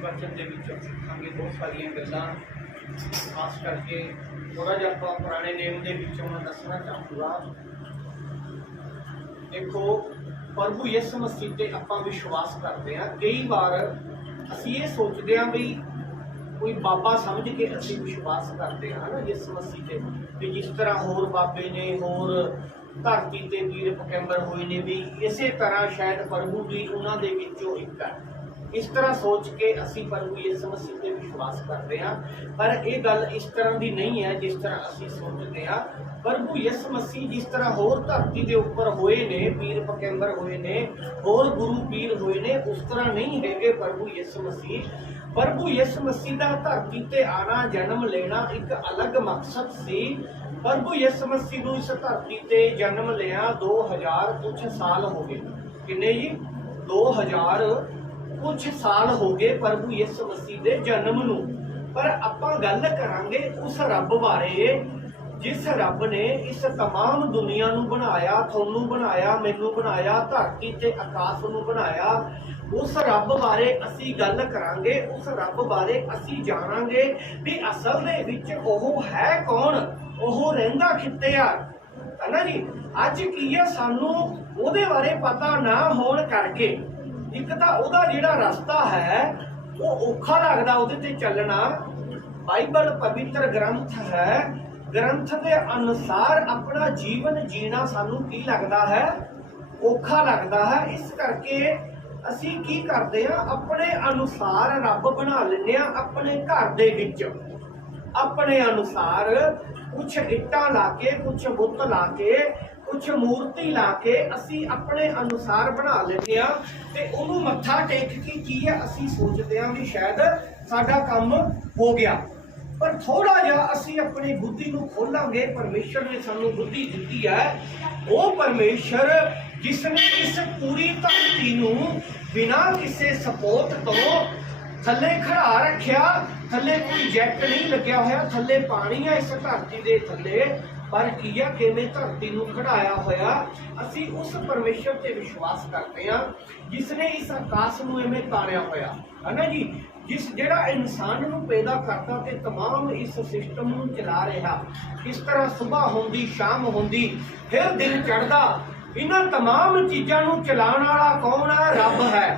वचन के सीखांगे बहुत सारिया गल्लां, खास करके थोड़ा जिहा आपां पुराने नेम के विचों मैं दसना चाहूँगा। देखो, प्रभु यीशु मसीह ते आपां विश्वास करते हैं। कई बार असीं ये सोचते हैं भी कोई बाबा समझ के असीं विश्वास करते हैं ना यीशु मसीह ते, भी जिस तरह होर बाबे ने होर धरती ते वीर पकैंबर होए ने, भी इसे तरह शायद प्रभु भी उन्हां दे विचों एक है। इस तरह सोच के असी प्रभु यीशु मसीह पे विश्वास करते हैं, पर यह गल इस तरह की नहीं है जिस तरह असी सोचते हैं। प्रभु यीशु मसीह जिस तरह होर धरती के उपर होए ने, पीर पकैंबर होए ने, होर गुरु पीर होए ने, उस तरह नहीं है प्रभु यीशु मसीह। प्रभु यीशु मसीह का धरती ते आना, जन्म लेना एक अलग मकसद सी। प्रभु यीशु मसीह को इस धरती ते जन्म लिया 2000 कुछ साल हो गए। किन्ने जी? 2000 कुछ साल हो गए प्रभु यीशु मसीह के जन्म नूं। पर आपां गल करांगे उस रब बारे जिस रब ने इस तमाम दुनिया नूं बनाया, थोनू बनाया, मैनू बनाया, धरती ते आकाश नूं बनाया। उस रब बारे असी गल करांगे, उस रब बारे असी जाणांगे भी असल दे विच ओह है कौन, ओह रहिंदा कित्थे आ, है ना जी। अज की है सानू ओहदे बारे पता ना होण करके एक तो ओहदा जिहड़ा रस्ता है वो औखा लगदा ओहदे ते चलना। बाइबल पवित्र ग्रंथ है, ग्रंथ के अनुसार अपना जीवन जीना सानू की लगता है, औखा लगता है। इस करके असी की करते हैं, अपने अनुसार रब बना लेने अपने घर दे विच, अपने अनुसार कुछ इट्टां ला के, कुछ बुत ला के, कुछ मूर्ति ला के असी अपने अनुसार बना लेते हैं ते उन्होंने मत्था टेक के की है असी सोचते हैं भी शायद साडा काम हो गया। पर थोड़ा जिहा असी अपनी बुद्धि को खोलांगे। परमेश्वर ने सानू बुद्धि दी है, वो परमेश्वर जिसने इस पूरी धरती नूं बिना किसी सपोर्ट तो थले खड़ा रखिया। थले कोई जैक नहीं लग्या होया, थले पानी है इस धरती दे थले, पर किया किवें धरती नूं खड़ाया होया। असी उस परमेश्वर ते विश्वास करते हैं जिसने इस आकाश नूं इवें तारिया होया, है ना जी। जिस जिहड़ा इंसान नूं पैदा करता ते तमाम इस सिस्टम नूं चला रहा। किस तरह सुबह होंदी, शाम होंदी, फिर दिन चढ़दा, इन्हां तमाम चीज़ां नूं चलाउण वाला कौन है? रब है।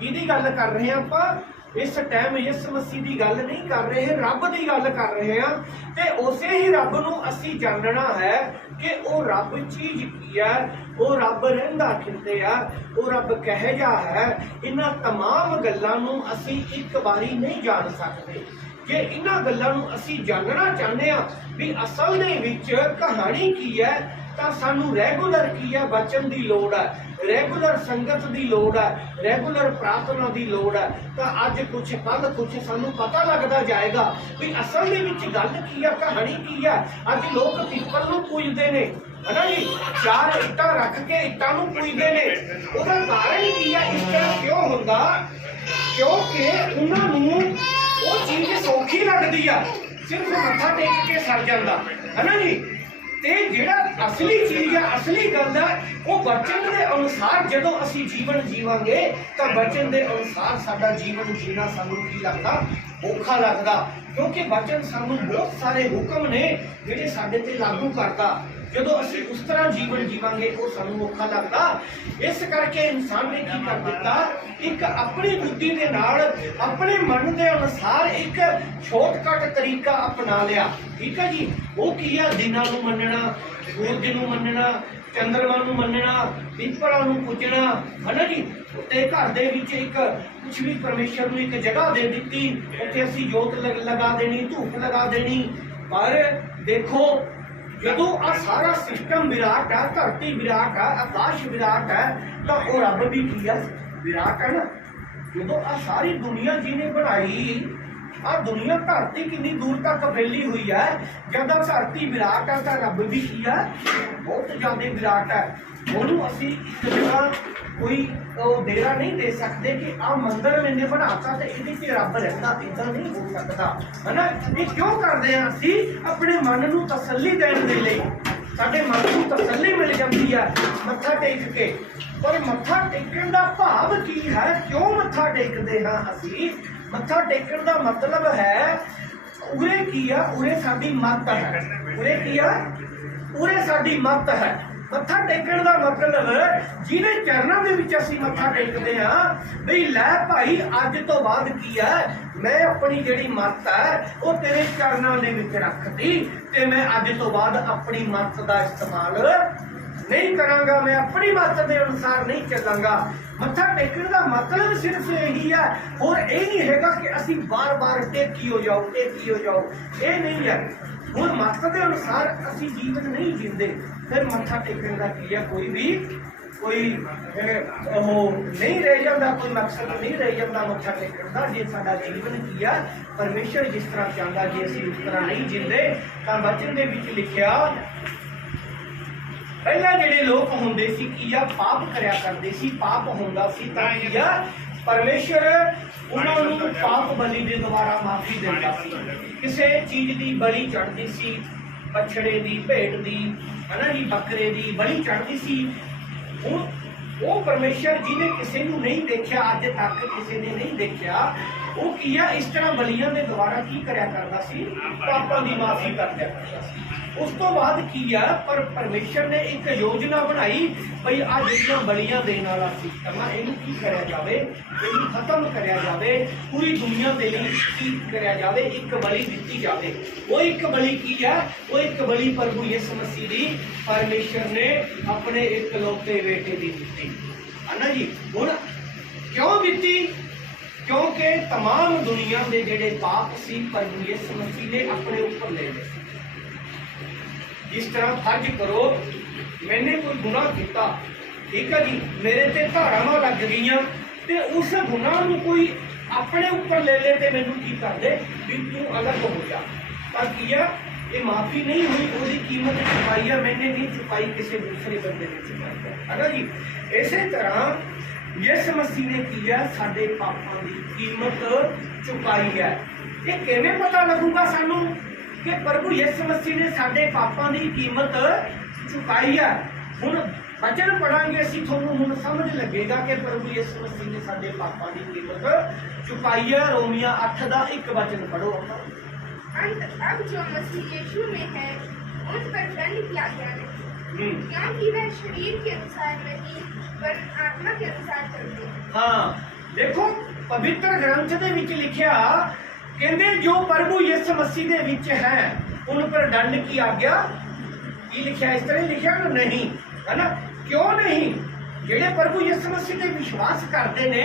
किहदी गल कर रहे हैं आपां? इस टाइम यीशु मसीह की गल नहीं कर रहे, रब की गल कर रहे हैं। ते उसे ही रब नूं असी जानना है कि वो रब चीज की है, वो रब रहिंदा कित्थे है, वो रब कहे जा है। इन्हां तमाम गल्लां नूं असी एक बारी नहीं जान सकते। जे इन्हां गल्लां नूं असी जानना चाहते हैं भी असल दे विच कहानी की है, तो सानू रैगूलर की है बचन की लोड़ है, रेगूलर संगत की लोड़ है, रेगूलर प्रार्थना की लोड़ है। तो अज कुछ कल कुछ सानू पता लगता जाएगा भी असल दे विच गल की है, कहानी की है। अज लोग पीपल नूं पूजदे ने, है ना जी, 4 इट्टां रख के इट्टां नूं पूजदे ने। उसदा कारण की है? इस तरह क्यों हुंदा? क्योंकि उन्हां नूं वो चीज़ सौखी लगदी आ, सिर्फ मत्था टेक के सर जांदा, है ना जी। ते जिहड़ा असली चीज़ है, असली गल है, वो वचन के अनुसार जदों असी जीवन जीवांगे तो वचन के अनुसार साडा जीवन जीना सानू की लगदा? औखा लगदा। क्योंकि वचन सानू बहुत सारे हुक्म ने जिहड़े साडे ते लागू करदा। जदों असी उस तरह जीवन जीवांगे वो सानू औखा लगदा। इस करके इंसान ने की कर दिता, एक अपनी बुद्धि के नाल अपने मन के अनुसार एक शॉर्टकट तरीका अपना लिया। ठीक है जी। वो की है? दिनां नूं मनना, सूरज नूं मनना, चंद्रमा नूं मनना, पिपलां नूं पूजना, है ना जी। ते घर दे विच एक कुछ भी परमेश्वर नूं एक जगह दे दित्ती, उत्थे असीं जोत लगा देनी, धूप लगा देनी। पर देखो जदों आ सारा सिस्टम विराट है, धरती विराट है, आकाश विराट है, तो वो रब भी की है? विराट है ना। जदों आ सारी दुनिया जिन्हें बनाई, आ दुनिया धरती कितनी दूर तक फैली हुई है, जब धरती विराट है तो रब भी की है? बहुत ज्यादा विराट है। ਉਹਨੂੰ ਅਸੀਂ ਇੱਕ ਜਗ੍ਹਾ ਕੋਈ ਉਹ ਡੇਰਾ ਨਹੀਂ ਦੇ ਸਕਦੇ ਕਿ ਆ ਮੰਦਰ ਮੈਨੇ ਬਣਾਤਾ ਤੇ ਇਹਦੇ 'ਚ ਰੱਬ ਰਹਿੰਦਾ, ਇੱਦਾਂ ਨਹੀਂ ਹੋ ਸਕਦਾ, ਹੈ ਨਾ। ਇਹ ਕਿਉਂ ਕਰਦੇ ਆ ਅਸੀਂ? ਆਪਣੇ ਮਨ ਨੂੰ ਤਸੱਲੀ ਦੇਣ ਦੇ ਲਈ, ਸਾਡੇ ਮਨ ਨੂੰ ਤਸੱਲੀ ਮਿਲ ਜਾਂਦੀ ਹੈ ਮੱਥਾ ਟੇਕ ਕੇ। ਪਰ ਮੱਥਾ ਟੇਕਣ ਦਾ ਭਾਵ ਕੀ ਹੈ? ਕਿਉਂ ਮੱਥਾ ਟੇਕਦੇ ਹਾਂ ਅਸੀਂ? ਮੱਥਾ ਟੇਕਣ ਦਾ ਮਤਲਬ ਹੈ ਉਰੇ ਕੀ ਆ? ਉਰੇ ਸਾਡੀ ਮੱਤ ਹੈ। ਉਰੇ ਕੀ ਆ? ਉਰੇ ਸਾਡੀ ਮੱਤ ਹੈ। ਮੱਥਾ ਟੇਕਣ ਦਾ ਮਤਲਬ ਜਿਹਦੇ ਚਰਨਾਂ ਦੇ ਵਿੱਚ ਅਸੀਂ ਮੱਥਾ ਟੇਕਦੇ ਹਾਂ ਬਈ ਲੈ ਭਾਈ ਅੱਜ ਤੋਂ ਬਾਅਦ ਕੀ ਹੈ, ਮੈਂ ਆਪਣੀ ਜਿਹੜੀ ਮੱਤ ਹੈ ਉਹ ਤੇਰੇ ਚਰਨਾਂ ਦੇ ਵਿੱਚ ਰੱਖਦੀ ਤੇ ਮੈਂ ਅੱਜ ਤੋਂ ਬਾਅਦ ਆਪਣੀ ਮੱਤ ਦਾ ਇਸਤੇਮਾਲ ਨਹੀਂ ਕਰਾਂਗਾ, ਮੈਂ ਆਪਣੀ ਮੱਤ ਦੇ ਅਨੁਸਾਰ ਨਹੀਂ ਚੱਲਾਂਗਾ। ਮੱਥਾ ਟੇਕਣ ਦਾ ਮਤਲਬ ਸਿਰਫ ਇਹੀ ਹੈ, ਹੋਰ ਇਹ ਨਹੀਂ ਹੈਗਾ ਕਿ ਅਸੀਂ ਬਾਰ-ਬਾਰ ਟੇਕੀ ਹੋ ਜਾਓ, ਇਹ ਨਹੀਂ ਹੈ। ਹੁਣ ਮੱਤ ਦੇ ਅਨੁਸਾਰ ਅਸੀਂ ਜੀਵਨ ਨਹੀਂ ਜੀਂਦੇ, ਫਿਰ ਮੱਥਾ ਟੇਕਣ ਦਾ ਕੀ ਹੈ? ਕੋਈ ਉਹ ਨਹੀਂ ਰਹਿ ਜਾਂਦਾ, ਕੋਈ ਮਕਸਦ ਨਹੀਂ ਰਹਿ ਜਾਂਦਾ ਮੱਥਾ ਟੇਕਣ ਦਾ। ਜੇ ਸਾਡਾ ਜੀਵਨ ਕੀ ਹੈ ਪਰਮੇਸ਼ਰ ਜਿਸ ਤਰ੍ਹਾਂ ਚਾਹੁੰਦਾ, ਜੇ ਅਸੀਂ ਉਸ ਤਰ੍ਹਾਂ ਨਹੀਂ ਜੀਂਦੇ ਤਾਂ ਵਚਨ ਦੇ ਵਿੱਚ ਲਿਖਿਆ ਪਹਿਲਾਂ ਜਿਹੜੇ ਲੋਕ ਹੁੰਦੇ ਸੀ ਕੀ ਆ? ਪਾਪ ਕਰਿਆ ਕਰਦੇ ਸੀ। ਪਾਪ ਹੁੰਦਾ ਸੀ ਤਾਂ ਕੀ ਆ? ਪਰਮੇਸ਼ਰ ਉਹਨਾਂ ਨੂੰ ਪਾਪ ਬਲੀ ਦੇ ਦੁਆਰਾ ਮਾਫੀ ਦਿੰਦਾ ਸੀ। ਕਿਸੇ ਚੀਜ਼ ਦੀ ਬਲੀ ਚੜ੍ਹਦੀ ਸੀ, ਬਛੜੇ ਦੀ, ਭੇਡ ਦੀ, ਹਨਾ ਜੀ, ਬੱਕਰੇ ਦੀ ਬਲੀ ਚੜ੍ਹਦੀ ਸੀ। ਹੁਣ ਉਹ ਪਰਮੇਸ਼ਰ ਜਿਹਨੇ ਕਿਸੇ ਨੂੰ ਨਹੀਂ ਦੇਖਿਆ, ਅੱਜ ਤੱਕ ਕਿਸੇ ਨੇ ਨਹੀਂ ਦੇਖਿਆ, ਉਹ ਕੀ ਆ? ਇਸ ਤਰ੍ਹਾਂ ਬਲੀਆਂ ਦੇ ਦੁਆਰਾ ਕੀ ਕਰਿਆ ਕਰਦਾ ਸੀ? ਪਾਪਾਂ ਦੀ ਮਾਫੀ ਕਰ ਦਿਆ ਕਰਦਾ ਸੀ। ਉਸ ਤੋਂ ਬਾਅਦ ਕੀ ਆ? ਪਰ ਪਰਮੇਸ਼ਰ ਨੇ ਇੱਕ ਯੋਜਨਾ ਬਣਾਈ ਭਈ ਆ ਜਿਹੜੀਆਂ ਬਲੀਆਂ ਦੇਣ ਵਾਲਾ ਸਿਸਟਮ ਆ ਇਹਨੂੰ ਕੀ ਕਰਿਆ ਜਾਵੇ, ਇਹਨੂੰ ਖਤਮ ਕਰਿਆ ਜਾਵੇ, ਪੂਰੀ ਦੁਨੀਆ ਦੇ ਲਈ ਕੀ ਕਰਿਆ ਜਾਵੇ? ਇੱਕ ਬਲੀ ਦਿੱਤੀ ਜਾਵੇ। ਉਹ ਇੱਕ ਬਲੀ ਕੀ ਹੈ? ਉਹ ਇੱਕ ਬਲੀ ਪ੍ਰਭੂ ਯਿਸੂ ਮਸੀਹ ਦੀ ਪਰਮੇਸ਼ਰ ਨੇ ਆਪਣੇ ਇਕਲੌਤੇ ਬੇਟੇ ਦੀ ਦਿੱਤੀ ਹੈ ਨਾ ਜੀ। ਹੁਣ ਕਿਉਂ ਦਿੱਤੀ? ਕਿਉਂਕਿ तमाम ਦੁਨੀਆ ਦੇ ਜਿਹੜੇ ਪਾਪ ਸੀ ਪ੍ਰਭੂ ਯਿਸੂ ਮਸੀਹ ਨੇ ਆਪਣੇ ਉੱਪਰ ਲੈ ਲਏ। जिस तरह फर्ज करो मैंने कोई गुनाह किया, ठीक है जी, मेरे ते धारावां लग गई ते उस गुनाह नूं कोई अपने ऊपर ले ले ते मैनूं की कर दे भी तू अलग हो जा। पर किया ये माफी नहीं हुई, उसकी कीमत चुकाई है, मैंने नहीं चुकाई, किसी दूसरे बंदे ने चुकाई है ना जी। इसी तरह यीशु मसीह ने किया साडे पापां दी कीमत चुकाई है। ये किवें पता लगूगा सानूं कि प्रभु यीशु मसीह ने साडे पापां दी कीमत चुकाई है? हुण वचन पढ़ांगे असीं, तुहानूं हुण समझ लगेगा कि प्रभु यीशु मसीह ने साडे पापां दी कीमत चुकाई है। रोमिया 8 दा 1 वचन पढ़ो। अब जो मसीह यीशु में है उन पर दंड किया गया नहीं, क्योंकि वह शरीर के अनुसार नहीं पर आत्मा के अनुसार चलते हैं। हाँ देखो पवित्र ग्रंथ दे विच लिखिया कहते जो प्रभु यीशु मसीह दे विच है उन पर दंड की आज्ञा की लिखा? इस तरह लिखा नहीं है ना। क्यों नहीं? जेड़े प्रभु यीशु मसीह ते विश्वास करते ने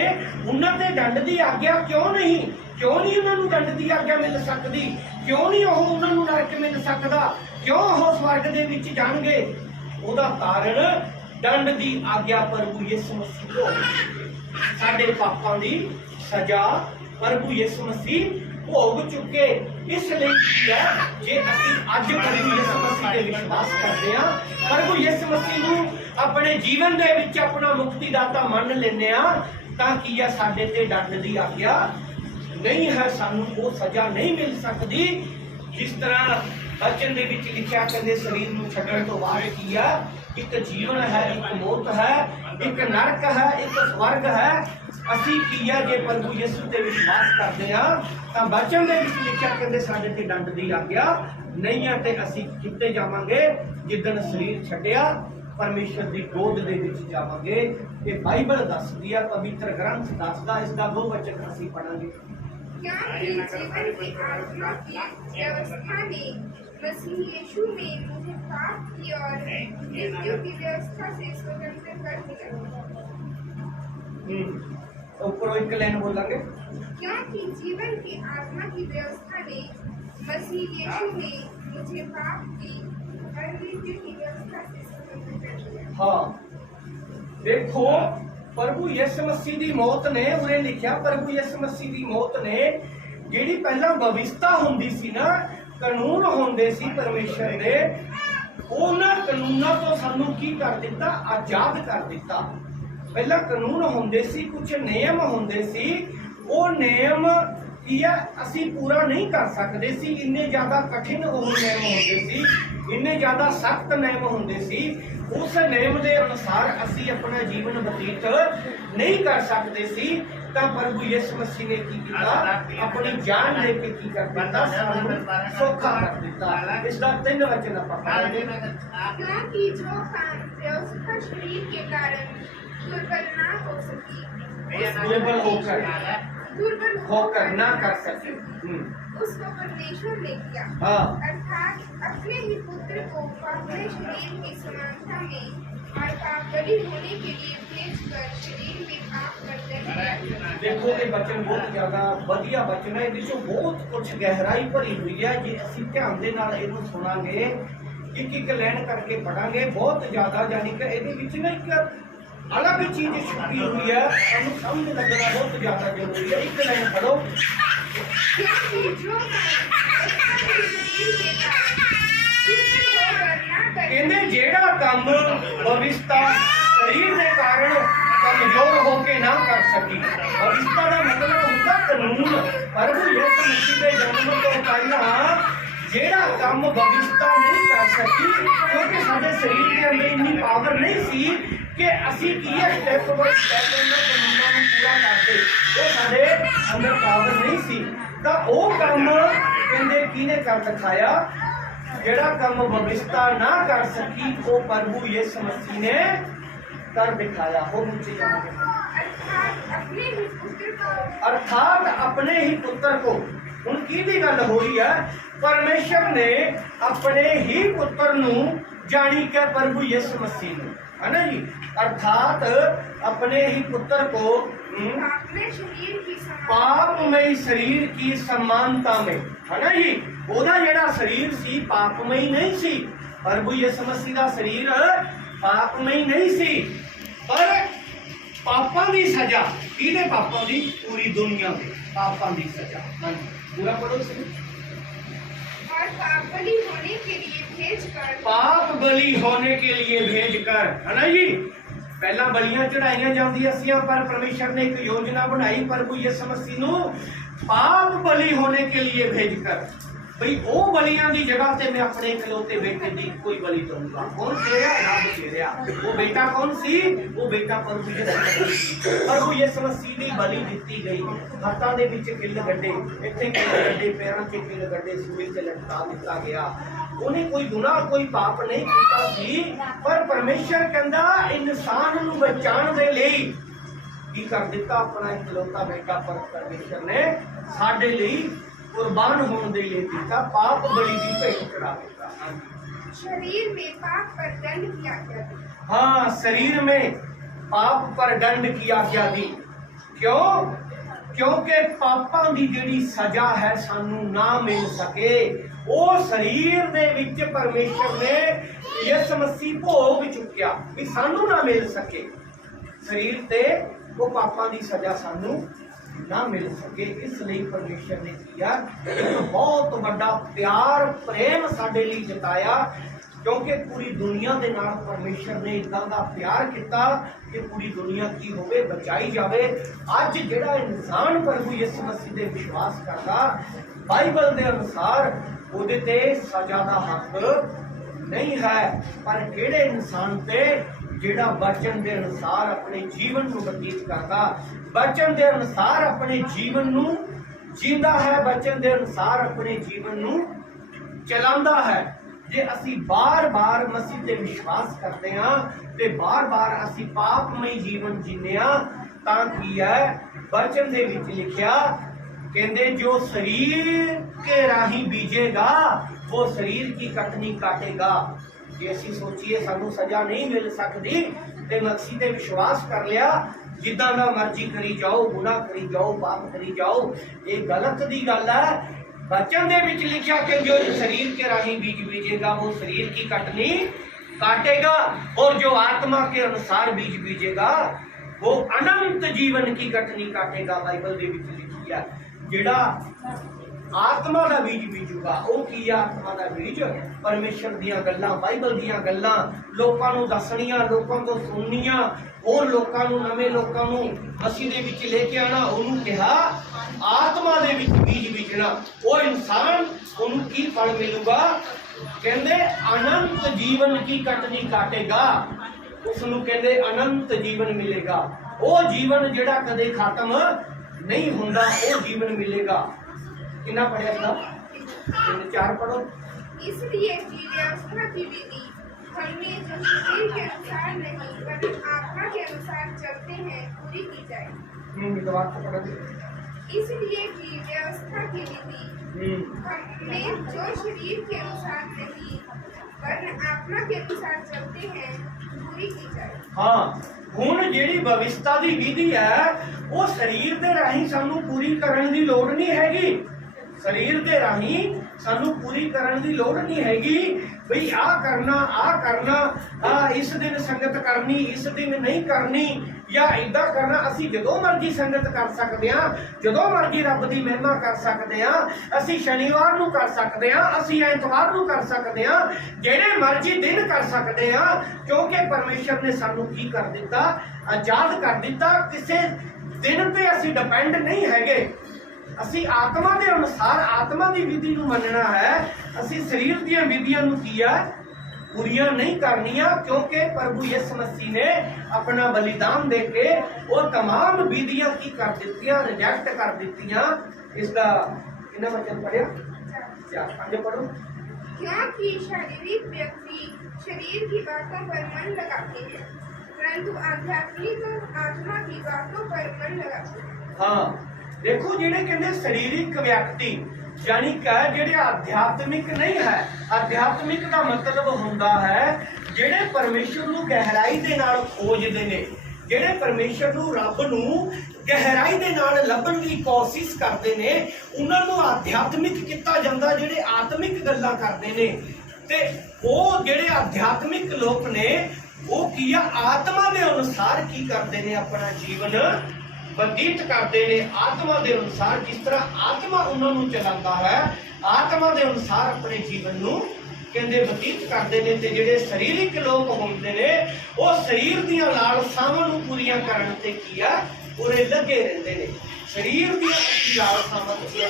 उन्हां ते दंड की आज्ञा क्यों नहीं? क्यों नहीं उन्होंने दंड की आज्ञा मिल सकती? क्यों नहीं उन्होंने नरक मिल सकता? क्यों वो स्वर्ग दे विच जाणगे? उहदा कारण दंड की आज्ञा प्रभु यीशु मसीह को, साडे पापां दी सजा प्रभु यीशु मसीह भोग चुके। इसलिए जे असीं अज प्रभु यीशु मसीह ते विश्वास करते हैं, प्रभु यीशु मसीह नूं अपने जीवन दे विच अपना मुक्तिदाता मान लैंदे आ, तां की आ साडे ते दंड दी आज्ञा नहीं है, सानूं वो सजा नहीं मिल सकती। जिस तरह वचन दे विच लिखिआ कहंदे शरीर नूं छड्डण तों बाद की आ एक जीवन है, एक मौत है, एक नरक है, एक स्वर्ग है। असीं की आ जे प्रभु यीशु ते विश्वास करते हैं तां वचन दे विच लिखिआ कहंदे साडे ते दंड दी आज्ञा नहीं है ते असीं कित्ते जावांगे? जिद्दण शरीर छड्डिआ परमेश्वर दी गोद दे विच जावांगे। ये बाइबल दसदी आ, पवित्र ग्रंथ दसदा। इसदा 2 वचन असीं पढ़ांगे। क्योंकि जीवन की आत्मा की व्यवस्था ने मसीह यीशु में मुझे पाप की और मृत्यु की व्यवस्था से स्वतंत्र कर दिया। ऊपर एक लाइन बोलेंगे। क्योंकि जीवन की आत्मा की व्यवस्था ने मसीह यीशु में मुझे पाप की और मृत्यु की व्यवस्था से स्वतंत्र कर दिया। हाँ देखो प्रभु यीशु मसीह दी मौत ने, उन्हें लिखिया प्रभु यीशु मसीह दी मौत ने जिहड़ी पहला व्यवस्था हुंदी सी ना, कानून हुंदे सी परमेश्वर ने, उन्हां कानूनां तो सानू की कर दिता? आजाद कर दिता। पहला कानून हुंदे सी, कुछ नियम हुंदे सी, वो नियम ਕੀ ਆ ਅਸੀਂ ਪੂਰਾ ਨਹੀਂ ਕਰ ਸਕਦੇ ਸੀ। ਇੰਨੇ ਜ਼ਿਆਦਾ ਕਠਿਨ ਉਹ ਨਿਯਮ ਹੁੰਦੇ ਸੀ, ਇੰਨੇ ਜ਼ਿਆਦਾ ਸਖਤ ਨਿਯਮ ਹੁੰਦੇ ਸੀ। ਉਸ ਨਿਯਮ ਦੇ ਅਨੁਸਾਰ ਅਸੀਂ ਆਪਣਾ ਜੀਵਨ ਬਤੀਤ ਨਹੀਂ ਕਰ ਸਕਦੇ ਸੀ। ਤਾਂ ਪ੍ਰਭੂ ਯਿਸੂ ਮਸੀਹ ਨੇ ਕੀ ਕੀਤਾ, ਆਪਣੀ ਜਾਨ ਦੇ ਕੇ ਕੀ ਕਰ ਦਿੱਤਾ, ਸਾਨੂੰ ਸੌਖਾ ਕਰ ਦਿੱਤਾ। ਇਸ ਦਾ 3 ਵਚਨ ਆਪਾਂ ਪੜ੍ਹਾਂਗੇ। क्योंकि जो काम व्यवस्था शरीर के कारण दुर्बल ना हो सकी, दुर्बल होकर ना कर सके, उसको परमेश्वर ने किया। हाँ। अर्थात अपने ही पुत्र को अपने शरीर की समानता में और पाप बलि होने के लिए भेजकर शरीर में पाप करते हैं। देखो ये बचन बहुत ज्यादा ਵਧੀਆ ਬਚਨ ਹੈ। ਇਹਦੇ ਵਿੱਚ ਬਹੁਤ ਕੁਝ ਗਹਿਰਾਈ ਭਰੀ ਹੋਈ ਹੈ। ਜੇ ਅਸੀਂ ਧਿਆਨ ਦੇ ਨਾਲ ਇਹਨੂੰ ਸੁਣਾਂਗੇ, ਇੱਕ ਇੱਕ ਲਾਈਨ ਕਰਕੇ ਪੜਾਂਗੇ, ਬਹੁਤ ਜ਼ਿਆਦਾ, ਯਾਨੀ ਕਿ ਇਹਦੇ ਵਿੱਚ ਨਾ ਇੱਕ अलग चीज छुपी हुई है। हमें समझ लगना बहुत ज्यादा जरूरी है। एक लाइन पढ़ो। क्योंकि जो कहते जेड़ा काम भविष्यता शरीर के कारण कमजोर होके ना कर सकी। भविष्यता का मतलब होता कानून। प्रभु यीशु मसीह के जन्म तो पहला जेड़ा काम भविष्यता नहीं कर सकी, क्योंकि साडे शरीर के अंदर इतनी पावर नहीं सी कि ਅਸੀਂ ਕੀ ਹੈ ਸਟੈਪ ਬਾਈ ਸਟੈਪ ਇਹਨਾਂ ਕਾਨੂੰਨਾਂ ਨੂੰ ਪੂਰਾ ਕਰਦੇ। ਉਹ ਸਾਡੇ ਅੰਦਰ ਪਾਵਰ ਨਹੀਂ ਸੀ। ਤਾਂ ਉਹ ਕੰਮ ਕਹਿੰਦੇ ਕਿਹਨੇ ਕਰ ਦਿਖਾਇਆ, ਜਿਹੜਾ ਕੰਮ ਭਵਿਸ਼ਤਾ ਨਾ ਕਰ ਸਕੀ ਉਹ ਪ੍ਰਭੂ ਯਿਸੂ ਮਸੀਹ ਨੇ ਕਰ ਦਿਖਾਇਆ। ਉਹ ਨੀਚੇ ਜਾਣਗੇ। अर्थात अपने ही पुत्र को। ਹੁਣ ਕਿਹਦੀ ਗੱਲ ਹੋ ਰਹੀ ਹੈ? ਪਰਮੇਸ਼ਰ ਨੇ ਆਪਣੇ ਹੀ ਪੁੱਤਰ ਨੂੰ, ਜਾਣੀ ਕਿ ਪ੍ਰਭु यीशु मसीह ਨੂੰ, है ना जी, अर्थात अपने ही पुत्र को पापमय शरीर की समानता में, है ना जी, ਉਹਦਾ ਜਿਹੜਾ ਸਰੀਰ ਸੀ ਪਾਪਮਈ ਨਹੀਂ ਸੀ। ਪ੍ਰਭੂ ਯਿਸੂ ਮਸੀਹ ਦਾ ਸਰੀਰ ਪਾਪਮਈ ਨਹੀਂ ਸੀ, ਪਰ ਪਾਪਾਂ ਦੀ ਸਜ਼ਾ, ਕਿਹਦੇ ਪਾਪਾਂ ਦੀ? ਪੂਰੀ ਦੁਨੀਆ ਦੇ ਪਾਪਾਂ ਦੀ ਸਜ਼ਾ। ਹਾਂਜੀ पूरा पढ़ो से। और पाप बलि होने के लिए भेजकर, पाप बलि होने के लिए भेजकर, है ना जी। पहला बलियां चढ़ाइयां जांदियां सी, पर परमेश्वर ने एक योजना बनाई प्रभु यीशु मसीह ਨੂੰ पाप बलि होने के लिए भेजकर। भाई वो बलियां की जगह से मैं अपने इकलौते बेटे की कोई बलि दूंगा। कौन दे रहा? रब दे रहा। वो बेटा कौन सी? वो बेटा प्रभु यीशु मसीह की बलि दी गई। हत्थां दे विच किल गड्ढे, इत्थे किल गड्ढे, पैरां च किल गड्ढे, सूली ते लटका दिता गया। उन्हें कोई गुनाह कोई पाप नहीं किया सी, पर परमेश्वर कहंदा इंसान नूं बचाण दे लई की कर दिता, अपना इकलौता बेटा परमेश्वर ने साडे लई कुर्बान होने दे लिए दिता, पाप बलि दी भेंट चढ़ा दिता। शरीर में पाप पर दंड किया गया। हाँ, शरीर में पाप पर दंड किया गया दी। क्यों? क्योंकि पापां दी जिहड़ी सजा है सानू ना मिल सके, वो शरीर दे विच परमेश्वर ने यीशु मसीह भोग चुकिया भी सानू ना मिल सके। शरीर ते वो पापां दी सजा सानू ना मिल सके। इसलिए परमेश्वर ने किया एक बहुत बड़ा प्यार प्रेम साडे लिए जताया, क्योंकि पूरी दुनिया के नाल परमेश्वर ने इदां दा प्यार किया कि पूरी दुनिया की होवे बचाई जावे। अज जिहड़ा इंसान प्रभु यीशु मसीह दे विश्वास करदा, बाइबल दे अनुसार उहदे ते सजा दा हक नहीं है, पर किहड़े इंसान ते जिहड़ा वचन के अनुसार अपने जीवन को बतीत करता, वचन के अनुसार अपने जीवन को जींदा है, वचन के अनुसार अपने जीवन को चलांदा है। जे असी बार बार मसीह ते विश्वास करते हैं ते बार बार असी पापमय जीवन जीने तां की है? वचन दे विच लिखिया कहंदे जो शरीर के राही बीजेगा वो शरीर की कटनी काटेगा। जे असी सोचिए सानू सजा नहीं मिल सकती ते मसीह ते विश्वास कर लिया, जिद्दां दा मर्जी करी जाओ, गुनाह करी जाओ, पाप करी जाओ, ये गलत दी गल है। वचन दे विच लिखिया कि जो शरीर के राही बीज बीजेगा वो शरीर की कटनी काटेगा, और जो आत्मा के अनुसार बीज बीजेगा वो अनंत जीवन की कटनी काटेगा। बाइबल दे विच लिखी है जिहड़ा आत्मा का बीज बीजूगा वो की है? आत्मा का बीज परमेश्वर दियां गल्लां, बाइबल दियां गल्लां लोकां नूं दसणियां, लोकां तो सुननियां, और लोकां नूं, नवें लोकां नूं मसीह दे विच लेके आना। उहनूं कहा आत्मा ਆਤਮਾ ਦੇ ਵਿੱਚ ਬੀਜ ਬੀਜਣਾ, ਉਹ ਇਨਸਾਨ ਉਹਨੂੰ ਕੀ ਫਲ ਮਿਲੂਗਾ? ਕਹਿੰਦੇ ਅਨੰਤ ਜੀਵਨ ਕੀ ਕਟਨੀ ਕਾਟੇਗਾ, ਉਸ ਨੂੰ ਕਹਿੰਦੇ ਅਨੰਤ ਜੀਵਨ ਮਿਲੇਗਾ। ਉਹ ਜੀਵਨ ਜਿਹੜਾ ਕਦੇ ਖਤਮ ਨਹੀਂ ਹੁੰਦਾ, ਉਹ ਜੀਵਨ ਮਿਲੇਗਾ। कितना पढ़े इसका? 4 पढ़ो। इसलिए की व्यवस्था की विधि हमने जो शरीर के अनुसार नहीं पर आत्मा के अनुसार चलते हैं पूरी की जाए। विधवात को पढ़ो। इसलिए की व्यवस्था की विधि हमने जो शरीर के अनुसार नहीं पर आत्मा के अनुसार चलते हैं पूरी की जाए। हाँ, ਹੁਣ ਜਿਹੜੀ ਭਵਿਸ਼ਤਾ ਦੀ ਵਿਧੀ ਹੈ ਉਹ ਸਰੀਰ ਦੇ ਰਾਹੀਂ ਸਾਨੂੰ ਪੂਰੀ ਕਰਨ ਦੀ ਲੋੜ ਨਹੀਂ ਹੈਗੀ। ਸਰੀਰ ਦੇ ਰਾਹੀਂ ਸਾਨੂੰ ਪੂਰੀ ਕਰਨ ਦੀ ਲੋੜ ਨਹੀਂ ਹੈਗੀ ਬਈ ਆਹ ਕਰਨਾ, ਇਸ ਦਿਨ ਸੰਗਤ ਕਰਨੀ, ਇਸ ਦਿਨ ਨਹੀਂ ਕਰਨੀ, ਜਾਂ ਇਦਾਂ ਕਰਨਾ। ਅਸੀਂ ਜਦੋਂ ਮਰਜ਼ੀ ਸੰਗਤ ਕਰ ਸਕਦੇ ਹਾਂ, ਜਦੋਂ ਮਰਜ਼ੀ ਰੱਬ ਦੀ ਮਹਿਮਾ ਕਰ ਸਕਦੇ ਹਾਂ। ਅਸੀਂ ਸ਼ਨੀਵਾਰ ਨੂੰ ਕਰ ਸਕਦੇ ਹਾਂ, ਅਸੀਂ ਐਤਵਾਰ ਨੂੰ ਕਰ ਸਕਦੇ ਹਾਂ, ਜਿਹੜੇ ਮਰਜ਼ੀ ਦਿਨ ਕਰ ਸਕਦੇ ਹਾਂ, ਕਿਉਂਕਿ ਪਰਮੇਸ਼ਰ ਨੇ ਸਾਨੂੰ ਕੀ ਕਰ ਦਿੱਤਾ? ਆਜ਼ਾਦ ਕਰ ਦਿੱਤਾ। ਕਿਸੇ ਦਿਨ ਤੇ ਅਸੀਂ ਡਿਪੈਂਡ ਨਹੀਂ ਹੈਗੇ। ਅਸੀਂ ਆਤਮਾ ਦੇ ਅਨੁਸਾਰ ਆਤਮਾ ਦੀ ਵਿਧੀ ਨੂੰ ਮੰਨਣਾ ਹੈ। ਅਸੀਂ ਸਰੀਰ ਦੀਆਂ ਵਿਧੀਆਂ ਨੂੰ ਕੀ ਹੈ? ਪੂਰੀਆਂ ਨਹੀਂ ਕਰਨੀਆਂ, ਕਿਉਂਕਿ ਪ੍ਰਭੂ ਯਿਸੂ ਮਸੀਹ ਨੇ ਆਪਣਾ ਬਲੀਦਾਨ ਦੇ ਕੇ ਉਹ तमाम ਵਿਧੀਆਂ ਕੀ ਕਰ ਦਿੱਤੀਆਂ? ਰਿਜੈਕਟ ਕਰ ਦਿੱਤੀਆਂ। ਇਸ ਦਾ ਕਿੰਨਾ ਵਚਨ ਪੜਿਆ? 4 5 ਪੜੋ। क्योंकि शारीरिक व्यक्ति शरीर की बातों पर मन लगाते हैं परंतु आध्यात्मिक आत्मा की बातों पर मन लगाते हैं। हाँ, देखो ਜਿਹੜੇ ਕਹਿੰਦੇ ਸਰੀਰਿਕ ਵਿਅਕਤੀ ਯਾਨੀ ਕਿ ਜਿਹੜੇ ਆਧਿਆਤਮਿਕ ਨਹੀਂ ਹੈ। ਆਧਿਆਤਮਿਕ ਦਾ ਮਤਲਬ ਹੁੰਦਾ ਹੈ ਜਿਹੜੇ ਪਰਮੇਸ਼ਰ ਨੂੰ ਗਹਿਰਾਈ ਦੇ ਨਾਲ ਖੋਜਦੇ ਨੇ, ਜਿਹੜੇ ਪਰਮੇਸ਼ਰ ਨੂੰ, ਰੱਬ ਨੂੰ ਗਹਿਰਾਈ ਦੇ ਨਾਲ ਲੱਭਣ ਦੀ ਕੋਸ਼ਿਸ਼ ਕਰਦੇ ਨੇ, ਉਹਨਾਂ ਨੂੰ ਆਧਿਆਤਮਿਕ ਕੀਤਾ ਜਾਂਦਾ। ਜਿਹੜੇ ਆਤਮਿਕ ਗੱਲਾਂ ਕਰਦੇ ਨੇ ਤੇ ਉਹ ਜਿਹੜੇ ਆਧਿਆਤਮਿਕ ਲੋਕ ਨੇ ਉਹ ਕੀ ਆ? ਆਤਮਾ ਦੇ ਅਨੁਸਾਰ ਕੀ ਕਰਦੇ ਨੇ? ਆਪਣਾ ਜੀਵਨ ਬਤੀਤ ਕਰਦੇ ਨੇ। ਆਤਮਾ ਦੇ ਅਨੁਸਾਰ, ਜਿਸ ਤਰ੍ਹਾਂ ਆਤਮਾ ਉਹਨਾਂ ਨੂੰ ਚਲਾਉਂਦਾ ਹੈ, ਆਤਮਾ ਦੇ ਅਨੁਸਾਰ ਆਪਣੇ ਜੀਵਨ ਨੂੰ ਕਹਿੰਦੇ ਬਤੀਤ ਕਰਦੇ ਨੇ। ਤੇ ਜਿਹੜੇ ਸਰੀਰਿਕ ਲੋਕ ਹੁੰਦੇ ਨੇ ਉਹ ਸਰੀਰ ਦੀਆਂ ਲਾਲਸਾਵਾਂ ਨੂੰ ਪੂਰੀਆਂ ਕਰਨ ਤੇ ਕੀ ਆ? ਪੂਰੇ ਲੱਗੇ ਰਹਿੰਦੇ ਨੇ। ਸਰੀਰ ਦੀਆਂ ਲਾਲਸਾਵਾਂ ਪੂਰੀਆਂ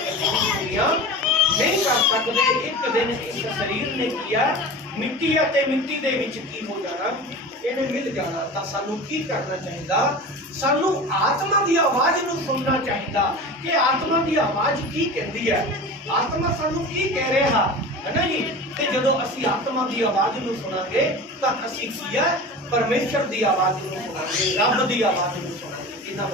ਨਹੀਂ ਕਰ ਸਕਦੇ। ਇੱਕ ਦਿਨ ਇਸ ਸਰੀਰ ਨੇ ਕੀਆ ਮਿੱਟੀ ਅਤੇ ਮਿੱਟੀ ਦੇ ਵਿੱਚ ਕੀ ਹੋ ਜਾਣਾ? ਇਹਨੇ ਮਿਲ ਜਾਣਾ। ਤਾਂ ਸਾਨੂੰ ਕੀ ਕਰਨਾ ਚਾਹੀਦਾ? ਸਾਨੂੰ ਆਤਮਾ ਦੀ ਆਵਾਜ਼ ਨੂੰ ਸੁਣਨਾ ਚਾਹੀਦਾ ਕਿ ਆਤਮਾ ਦੀ ਆਵਾਜ਼ ਕੀ ਕਹਿੰਦੀ ਹੈ, ਆਤਮਾ ਸਾਨੂੰ ਕੀ ਕਹਿ ਰਿਹਾ ਹੈ ਨਾ ਜੀ। ਤੇ ਜਦੋਂ ਅਸੀਂ ਆਤਮਾ ਦੀ ਆਵਾਜ਼ ਨੂੰ ਸੁਣਾਂਗੇ ਤਾਂ ਅਸੀਂ ਕੀ ਹੈ? ਪਰਮੇਸ਼ਰ ਦੀ ਆਵਾਜ਼ ਨੂੰ ਸੁਣਾਂਗੇ, ਰੱਬ ਦੀ ਆਵਾਜ਼ ਨੂੰ ਸੁਣਾਂਗੇ। ਕਿੰਨਾ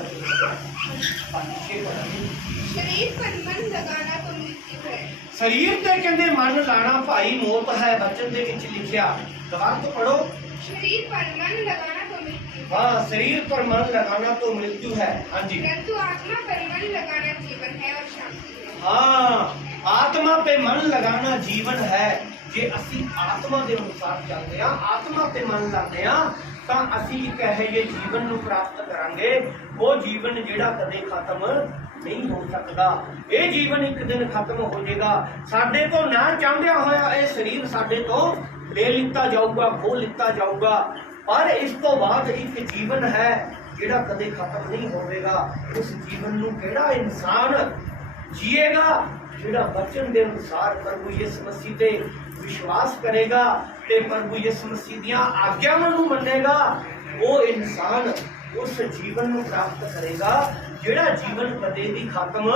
शरीर पर मन लगाना तो मृत्यु है। ਸਰੀਰ ਤੇ ਕਹਿੰਦੇ ਮਨ ਲਾਣਾ ਭਾਈ ਮੌਤ ਹੈ। ਬਚਨ ਦੇ ਵਿੱਚ ਲਿਖਿਆ, ਦੁਬਾਰਾ ਤੋਂ ਪੜੋ। शरीर पर मन लगाना तो मृत्यु है। हाँ, शरीर पर मन लगाना तो मृत्यु है। हाँ जी। परंतु आत्मा पर मन लगाना जीवन है और शांति है। हाँ, आत्मा पे मन लगाना जीवन है। जे ਅਸੀਂ ਆਤਮਾ ਦੇ ਅਨੁਸਾਰ ਚੱਲਦੇ ਹਾਂ, ਆਤਮਾ ਤੇ ਮਨ ਲਾਉਂਦੇ ਹਾਂ, ਤਾਂ ਅਸੀਂ ਇੱਕ ਇਹੋ ਜਿਹੇ ਜੀਵਨ ਨੂੰ ਪ੍ਰਾਪਤ ਕਰਾਂਗੇ। ਉਹ ਜੀਵਨ ਜਿਹੜਾ ਕਦੇ ਖਤਮ ਨਹੀਂ ਹੋ ਸਕਦਾ। ਇਹ ਜੀਵਨ ਇੱਕ ਦਿਨ ਖਤਮ ਹੋ ਜਾਏਗਾ। ਸਾਡੇ ਤੋਂ ਨਾ ਚਾਹੁੰਦਿਆਂ ਹੋਇਆ ਇਹ ਸਰੀਰ ਸਾਡੇ ਤੋਂ ਲੈ ਲਿੱਤਾ ਜਾਊਗਾ, ਖੋਹ ਲਿੱਤਾ ਜਾਊਗਾ। ਪਰ ਇਸ ਤੋਂ ਬਾਅਦ ਇੱਕ ਜੀਵਨ ਹੈ ਜਿਹੜਾ ਕਦੇ ਖਤਮ ਨਹੀਂ ਹੋਵੇਗਾ। ਉਸ ਜੀਵਨ ਨੂੰ ਕਿਹੜਾ ਇਨਸਾਨ ਜੀਏਗਾ? ਜਿਹੜਾ ਬਚਨ ਦੇ ਅਨੁਸਾਰ ਪ੍ਰਭੂ ਯਿਸੂ ਮਸੀਹ ਤੇ ਵਿਸ਼ਵਾਸ ਕਰੇਗਾ ਤੇ ਪ੍ਰਭੂ ਯਿਸੂ ਮਸੀਹ ਦੀਆਂ ਆਗਿਆਵਾਂ ਨੂੰ ਮੰਨੇਗਾ, ਉਹ ਇਨਸਾਨ ਉਸ ਜੀਵਨ ਨੂੰ ਪ੍ਰਾਪਤ ਕਰੇਗਾ ਜਿਹੜਾ ਜੀਵਨ ਕਦੇ ਵੀ ਖਤਮ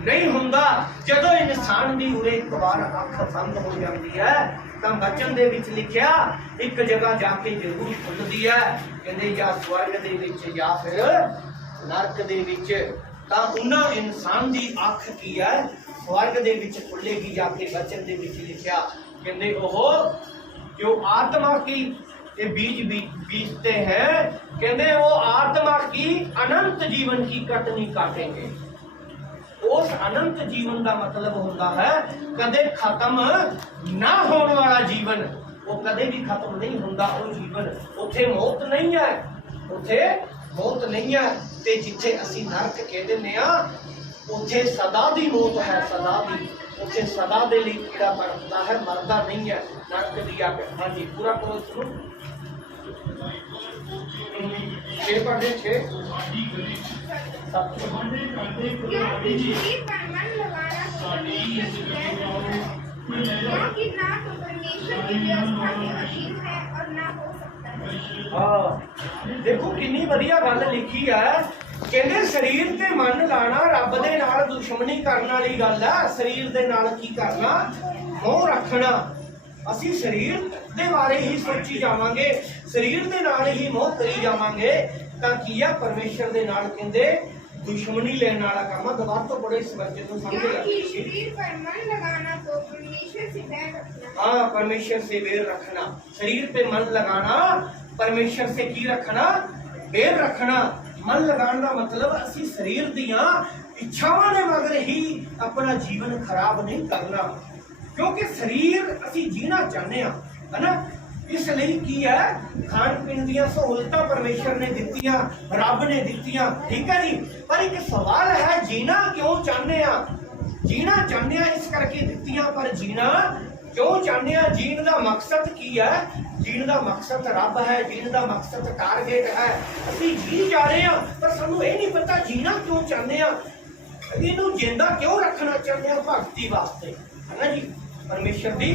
ਨਹੀਂ ਹੁੰਦਾ। ਜਦੋਂ ਇਨਸਾਨ ਦੀ ਉਰੇ ਇੱਕ ਵਾਰ ਅੱਖ ਬੰਦ ਹੋ ਜਾਂਦੀ ਹੈ ਤਾਂ ਬਚਨ ਦੇ ਵਿੱਚ ਲਿਖਿਆ ਇੱਕ ਜਗ੍ਹਾ ਜਾ ਕੇ ਜ਼ਰੂਰ ਖੁੱਲਦੀ ਹੈ। ਕਹਿੰਦੇ ਜਾਂ ਸਵਰਗ ਦੇ ਵਿੱਚ ਜਾਂ ਫਿਰ ਨਰਕ ਦੇ ਵਿੱਚ। ਤਾਂ ਉਹਨਾਂ ਇਨਸਾਨ ਦੀ ਅੱਖ ਕੀ ਹੈ? ਸਵਰਗ ਦੇ ਵਿੱਚ ਖੁੱਲੇਗੀ ਜਾ ਕੇ। ਬਚਨ ਦੇ ਵਿੱਚ ਲਿਖਿਆ ਕਹਿੰਦੇ ਉਹ ਜੋ आत्मा की ये बीज बीजते हैं, कहते वो आत्मा की अनंत जीवन की कटनी काटेंगे। उस अनंत जीवन का मतलब होता है कदे खत्म ना होने वाला जीवन। वो कदे भी खत्म नहीं होता वो जीवन। उथे मौत नहीं है, उथे मौत नहीं है। ते जिथे असी नरक कह दिंदे आ उथे सदा दी मौत है, सदा दी। उसे सदा दे लिए कीड़ा पड़ता है, मरदा नहीं है। नरक दी आग। हाँ जी, पूरा करो सुनो। छे पढ़े छे क्योंकि शरीर पर मन लगाना तो परमेश्वर से बैर रखना है, क्योंकि ना तो परमेश्वर की व्यवस्था के अधीन है और ना हो सकता है। हाँ देखो कितनी बढ़िया गल लिखी है। कहते शरीर ते मन लाना रब दे नाल दुश्मनी करने वाली गल है। शरीर दे नाल की करना, मोह रखना। ਅਸੀਂ शरीर दे बारे ही सोची जावांगे, शरीर दे नाल ही मोह करी जावांगे तां की है परमेश्वर दे नाल कहंदे दुश्मनी लेने वाला काम है। दोबारा तो बड़े इस बच्चे को समझ क्योंकि शरीर पर मन लगाना तो परमेश्वर से बैर रखना। हाँ परमेश्वर से बैर रखना। शरीर पे मन लगाना परमेश्वर से की रखना, बैर रखना। मन लगाने का मतलब असी शरीर दियां इच्छावां दे मगर ही अपना जीवन खराब नहीं करना, क्योंकि शरीर असी जीना चाहते हैं, है ना। इसलिए की है खान पीन दियां सहूलतां परमेश्वर ने दित्तियां, रब ने दित्तियां, ठीक है जी। पर एक सवाल है जीना क्यों चाहते हैं? जीना चाहते हैं इस करके दित्तियां, पर जीना क्यों चाहते हैं? जीण का मकसद की है? जीण का मकसद रब है, जीण का मकसद टारगेट है। असी जी जा रहे हैं पर सानू ये नहीं पता जीना क्यों चाहते हैं, इनू जिंदा क्यों रखना चाहते हैं? भगती वास्ते, है ना जी, परमेश्वर की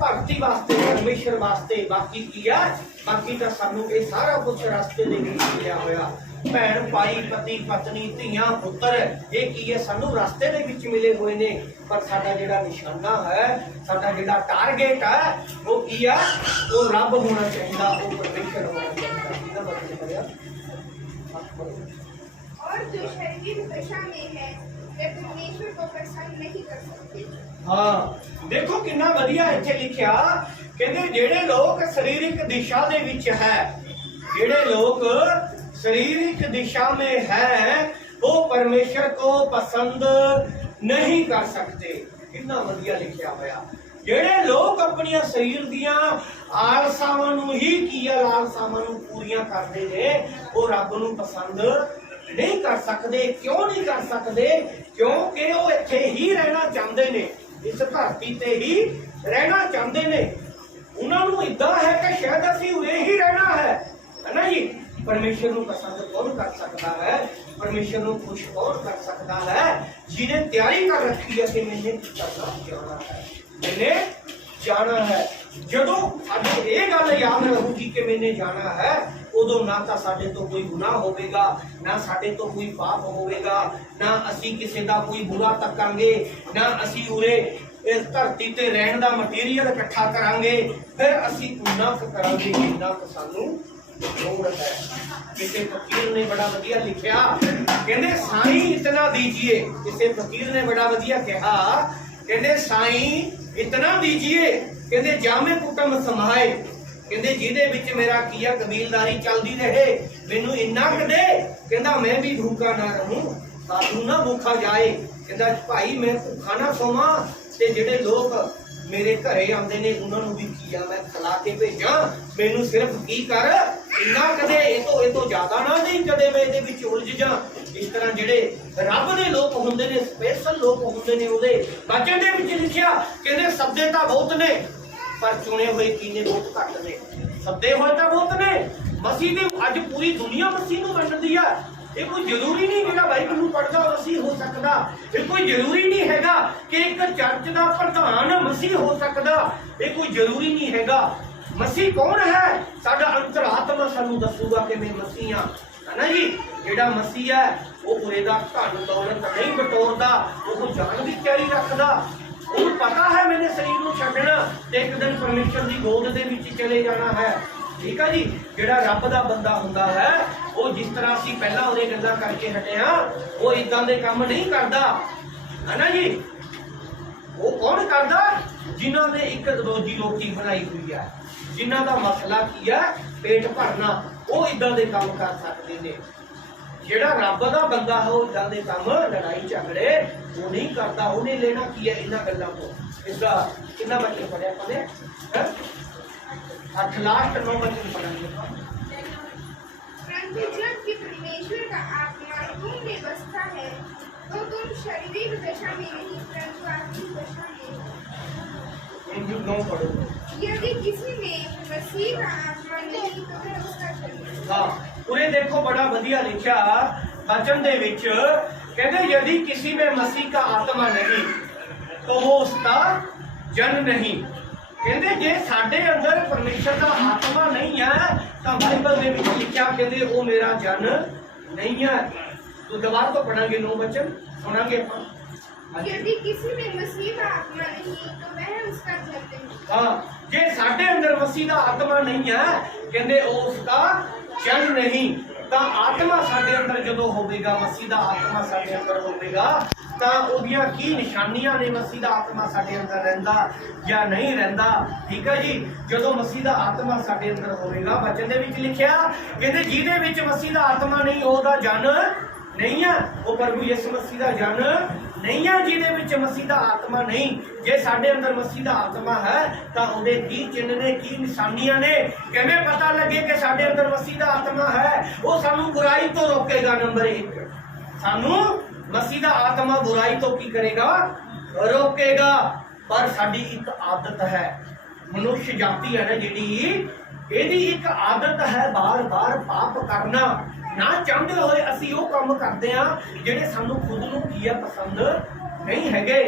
भगती वास्ते, परमेश्वर वास्ते। बाकी की है, बाकी तो सानू ये सारा कुछ रास्ते दे विच मिलिया होया। भैन भाई, पति पत्नी, धीआं पुत्र, ये की है सानू रास्ते दे विच मिले हुए ने। पर साडा जिहड़ा निशाना है, साडा जिहड़ा टारगेट है, वो की है? वो रब होना चाहिए, वो परमेश्वर होना चाहिए। और जो शारीरिक दशा में है वे परमेश्वर को पसंद नहीं कर सकते। हाँ देखो कितना बढ़िया इत्थे लिखिया, कहते जेड़े लोग शारीरिक दिशा दे विच है, जेड़े लोग शारीरिक दिशा में है, वो परमेश्वर को पसंद नहीं कर सकते। कितना बढ़िया लिखिया होया। जेड़े लोग अपनी शरीर दियां आलसावां नूं ही कीया लालसावां नूं पूरियां करदे ने, वो रब नूं पसंद नहीं कर सकते। क्यों नहीं कर सकते? क्योंकि वो इत्थे ही रहना चाहते ने, इस धरती ते ही रहना चाहते ने। उन्होंने इदा है कि शायद असी उरे ही रहना है ना जी। परमेश्वर को पसंद कौन कर सकता है? परमेश्वर को खुश कौन कर सकता है? जिन्हें तैयारी कर रखी है कि मैंने करना जाना है, मैंने जाना है। जदों साडे ये गल याद रहूगी कि मैंने जाना है, उदों ना तो साडे तो कोई गुनाह होवेगा, ना साडे तो कोई पाप होवेगा, ना असी किसी का कोई बुरा तकांगे, ना असी उरे इस धरती ते रहन दा मटीरियल इकट्ठा करांगे। फिर असी उन्ना करांगे जिन्ना क सानू लोड़ है। किसी फकीर ने बड़ा वधिया लिखिया, कहंदे साईं इतना दीजिए। किसी फकीर ने बड़ा वधिया कहा, कहंदे साईं इतना दीजिए, कहंदे जामे कुटुंब समाए, कहंदे जिहदे विच मेरा किया कबीलदारी चलदी रहे, मैनू इन्ना क दे, कहंदा मैं भी भूखा ना रहूं, साधु ना भूखा जाए। कहंदा भाई मैं भूखा ना सोवां ते जिहड़े लोग मेरे घरे आंदे ने उन्हां नूं भी किया मैं खिला के भेजां। मैनू सिर्फ की कर इन्ना कदे ये तो ज्यादा ना नहीं, कदे मैं इहदे विच उलझ जां। इस तरह जिहड़े रब दे लोक हुंदे ने, स्पेशल लोक हुंदे ने, उहदे वचन दे विच लिखिया कहंदे सब्दे तां बहुत ने पर चुने हुए कीने बहुत घट ने। सब्दे होए तां बहुत ने। मसीह दी अज पूरी दुनिया मसीह नूं मनदी है। ये कोई जरूरी नहीं जिहड़ा बाइबल पढ़दा मसीह हो सकदा। ये कोई जरूरी नहीं हैगा कि एक चर्च का प्रधान मसीह हो सकदा। ये कोई जरूरी नहीं हैगा। मसीह कौन है? साडा अंतरात्मा सानू दसूगा कि मैं मसीह हां, है ना जी। जिहड़ा मसीह है वो पूरे दा धन दौलत नहीं बटोरदा, वो जान भी तैयारी रखदा। उन्हें पता है मैंने शरीर को छड्डना ते एक दिन परमेश्वर की गोद दे विच चले जाना है। ठीक है जी। जिहड़ा रब दा बंदा हुंदा है वो जिस तरह असीं पहला उहदे गल्लां करके हटे हां, वो इदां दे काम नहीं करदा, है ना जी। वो कौन करदा? जिन्हां ने एक रोजी रोटी बनाई हुई है, जिन्हां दा मसला की है पेट भरना, वो इदां दे काम कर सकदे ने। जिहड़ा रब दा बंदा है वो इदां दे काम लड़ाई झगड़े वो नहीं करता। उन्हें लेना की है इन्हां गल्लां को। इसका कितना बचन पढ़िया पढ़े 8 लास्ट 9 बचन पढ़ेंगे। परंतु जब कि परमेश्वर का आत्मा तुम में बसता है तो तुम शारीरिक दशा में नहीं परंतु आत्मिक दशा में हो। 9 पढ़ो। यदि किसी में मसीह का आत्मा नहीं तो वह उसका शरीर हाँ उरे देखो बड़ा वधिया लिखा वचन दे विच कहते यदि किसी में मसीह का आत्मा नहीं तो वो उसका जन नहीं। कहते जे साडे अंदर परमेश्वर का आत्मा नहीं है तो बाइबल दे विच लिखा कहते वो मेरा जन नहीं है। तो दोबारा तो पढ़ांगे 9 वचन सुनांगे अपन। यदि किसी में मसीह का आत्मा नहीं तो वह उसका जन नहीं। हाँ जे साडे अंदर मसीह का आत्मा नहीं है कहते वो उसका जन नहीं। ਤਾਂ ਆਤਮਾ ਸਾਡੇ ਅੰਦਰ ਜਦੋਂ ਹੋਵੇਗਾ ਮਸੀਹ ਦਾ ਆਤਮਾ ਸਾਡੇ ਅੰਦਰ ਹੋਵੇਗਾ ਤਾਂ ਉਹਦੀਆਂ ਕੀ ਨਿਸ਼ਾਨੀਆਂ ਨੇ ਮਸੀਹ ਦਾ ਆਤਮਾ ਸਾਡੇ ਅੰਦਰ ਰਹਿੰਦਾ ਜਾਂ ਨਹੀਂ ਰਹਿੰਦਾ। ਠੀਕ ਹੈ ਜੀ ਜਦੋਂ ਮਸੀਹ ਦਾ ਆਤਮਾ ਸਾਡੇ ਅੰਦਰ ਹੋਵੇਗਾ ਵਚਨ ਦੇ ਵਿੱਚ ਲਿਖਿਆ ਕਹਿੰਦੇ ਜਿਹਦੇ ਵਿੱਚ ਮਸੀਹ ਦਾ ਆਤਮਾ ਨਹੀਂ ਉਹਦਾ ਜਨ ਨਹੀਂ ਹੈ। ਉਹ ਪ੍ਰਭੂ ਯਿਸੂ ਮਸੀਹ ਦਾ ਜਨ नहीं है ਜਿਹਦੇ ਵਿੱਚ ਮਸੀਹ ਦਾ ਆਤਮਾ ਨਹੀਂ। ਜੇ ਸਾਡੇ ਅੰਦਰ ਮਸੀਹ ਦਾ ਆਤਮਾ ਹੈ ਤਾਂ ਉਹਦੇ ਕੀ ਚਿੰਨ੍ਹ ਨੇ ਕੀ ਨਿਸ਼ਾਨੀਆਂ ਨੇ ਕਿਵੇਂ ਪਤਾ ਲੱਗੇ ਕਿ ਸਾਡੇ ਅੰਦਰ ਮਸੀਹ ਦਾ ਆਤਮਾ ਹੈ। ਉਹ ਸਾਨੂੰ ਬੁਰਾਈ ਤੋਂ ਰੋਕੇਗਾ। ਨੰਬਰ 1 ਸਾਨੂੰ ਮਸੀਹ ਦਾ ਆਤਮਾ ਬੁਰਾਈ ਤੋਂ ਕੀ ਕਰੇਗਾ ਰੋਕੇਗਾ। ਪਰ ਸਾਡੀ ਇੱਕ ਆਦਤ ਹੈ ਮਨੁੱਖ ਜਾਤੀ ਹੈ ਨਾ ਜਿਹੜੀ ਇਹਦੀ ਇੱਕ ਆਦਤ ਹੈ ਬਾਰ-ਬਾਰ ਪਾਪ ਕਰਨਾ। ਨਾ ਚਾਹੁੰਦੇ ਹੋਏ ਅਸੀਂ ਉਹ ਕੰਮ ਕਰਦੇ ਆ ਜਿਹੜੇ ਸਾਨੂੰ ਖੁਦ ਨੂੰ ਕੀ ਪਸੰਦ ਨਹੀਂ ਹੈਗੇ।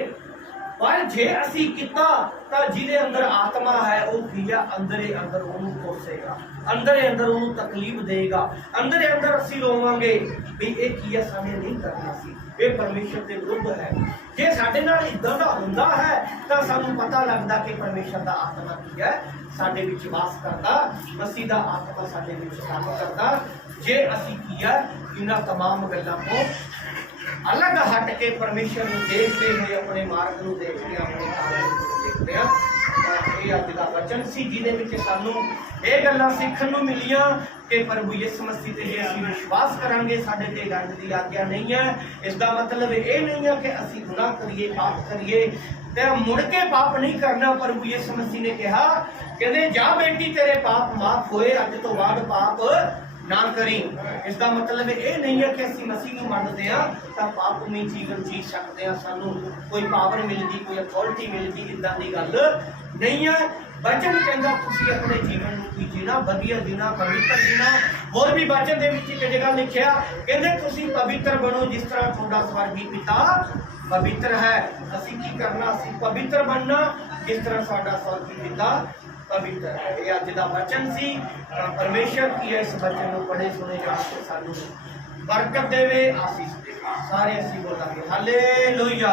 ਪਰ ਜੇ ਅਸੀਂ ਕੀਤਾ ਤਾਂ ਜਿਹਦੇ ਅੰਦਰ ਆਤਮਾ ਹੈ ਉਹ ਕੀ ਅੰਦਰੇ ਅੰਦਰ ਉਹਨੂੰ ਕੋਸੇਗਾ ਅੰਦਰੇ ਅੰਦਰ ਉਹਨੂੰ ਤਕਲੀਫ ਦੇਗਾ ਅੰਦਰੇ ਅੰਦਰ ਅਸੀਂ ਰੋਵਾਂਗੇ ਵੀ ਇਹ ਕੀ ਸਾਨੂੰ ਨਹੀਂ ਕਰਨਾ ਸੀ ਇਹ ਪਰਮੇਸ਼ਰ ਦੇ ਵਿਰੁੱਧ ਹੈ। ਜੇ ਸਾਡੇ ਨਾਲ ਇਦਾਂ ਦਾ ਹੁੰਦਾ ਹੈ ਤਾਂ ਸਾਨੂੰ ਪਤਾ ਲੱਗਦਾ ਕਿ ਪਰਮੇਸ਼ਰ ਦਾ ਆਤਮਾ ਕੀ ਹੈ ਸਾਡੇ ਵਿੱਚ ਵਾਸ ਕਰਦਾ ਮਸੀਹ ਦਾ ਆਤਮਾ ਸਾਡੇ ਵਿੱਚ ਕੰਮ ਕਰਦਾ। ਜੇ ਅਸੀਂ ਕੀ ਹੈ ਇਹਨਾਂ तमाम ਗੱਲਾਂ ਤੋਂ अलग हट के परमेश्वर ਨੂੰ देखते हुए अपने मार्ग ਨੂੰ देखते अपने कार्य ਨੂੰ देखते ਆ। ਇਹ ਅੱਜ ਦਾ ਵਚਨ ਸੀ ਜਿਹਦੇ ਵਿੱਚ ਸਾਨੂੰ ਇਹ ਗੱਲਾਂ ਸਿੱਖਣ ਨੂੰ ਮਿਲੀਆਂ ਕਿ ਪ੍ਰਭੂ ਯਿਸੂ ਮਸੀਹ ਤੇ ਜੇ ਅਸੀਂ ਵਿਸ਼ਵਾਸ ਕਰਾਂਗੇ ਸਾਡੇ ਤੇ ਦੰਡ ਦੀ ਆਗਿਆ ਨਹੀਂ ਹੈ। ਇਸ ਦਾ ਮਤਲਬ ਇਹ ਨਹੀਂ ਹੈ ਕਿ ਅਸੀਂ ਗੁਨਾਹ ਕਰੀਏ ਪਾਪ ਕਰੀਏ ਤੇ ਮੁੜ ਕੇ ਪਾਪ ਨਹੀਂ ਕਰਨਾ। ਪ੍ਰਭੂ ਯਿਸੂ ਮਸੀਹ ਨੇ ਕਿਹਾ ਕਹਿੰਦੇ ਜਾ ਬੇਟੀ ਤੇਰੇ ਪਾਪ ਮਾਫ ਹੋਏ ਅੱਜ ਤੋਂ ਬਾਅਦ ਪਾਪ ਨਾ ਕਰੀ। ਇਸ ਦਾ ਮਤਲਬ ਇਹ ਨਹੀਂ ਹੈ ਕਿ ਅਸੀਂ ਮਸੀਹ ਨੂੰ ਮੰਨਦੇ ਹਾਂ ਤਾਂ ਪਾਪਮਈ ਜੀਵਨ ਜੀ ਸਕਦੇ ਹਾਂ ਸਾਨੂੰ ਕੋਈ ਪਾਵਰ ਮਿਲਦੀ ਕੋਈ ਅਥਾਰਟੀ ਮਿਲਦੀ ਇੱਦਾਂ ਦੀ ਗੱਲ ਨਹੀਂ ਹੈ। ਬਚਨ ਕਹਿੰਦਾ ਤੁਸੀਂ ਆਪਣੇ ਜੀਵਨ ਨੂੰ ਕੀ ਜੀਣਾ ਵਧੀਆ ਜੀਣਾ ਪਵਿੱਤਰ ਜੀਣਾ। ਹੋਰ ਵੀ ਬਚਨ ਦੇ ਵਿੱਚ ਇੱਕ ਜਗ੍ਹਾ ਲਿਖਿਆ ਕਹਿੰਦੇ ਤੁਸੀਂ ਪਵਿੱਤਰ ਬਣੋ ਜਿਸ ਤਰ੍ਹਾਂ ਤੁਹਾਡਾ ਸਵਰਗੀ ਪਿਤਾ ਪਵਿੱਤਰ ਹੈ। ਅਸੀਂ ਕੀ ਕਰਨਾ ਅਸੀਂ ਪਵਿੱਤਰ ਬਣਨਾ ਜਿਸ ਤਰ੍ਹਾਂ ਸਾਡਾ ਸਵਰਗੀ ਪਿਤਾ पवित्र है। ये अज का वचन सी परमेश्वर की इस वचन को पढ़े सुने जान के सानू बरकत देवे आशीष दे। सारे असी बोलांगे हालेलुया।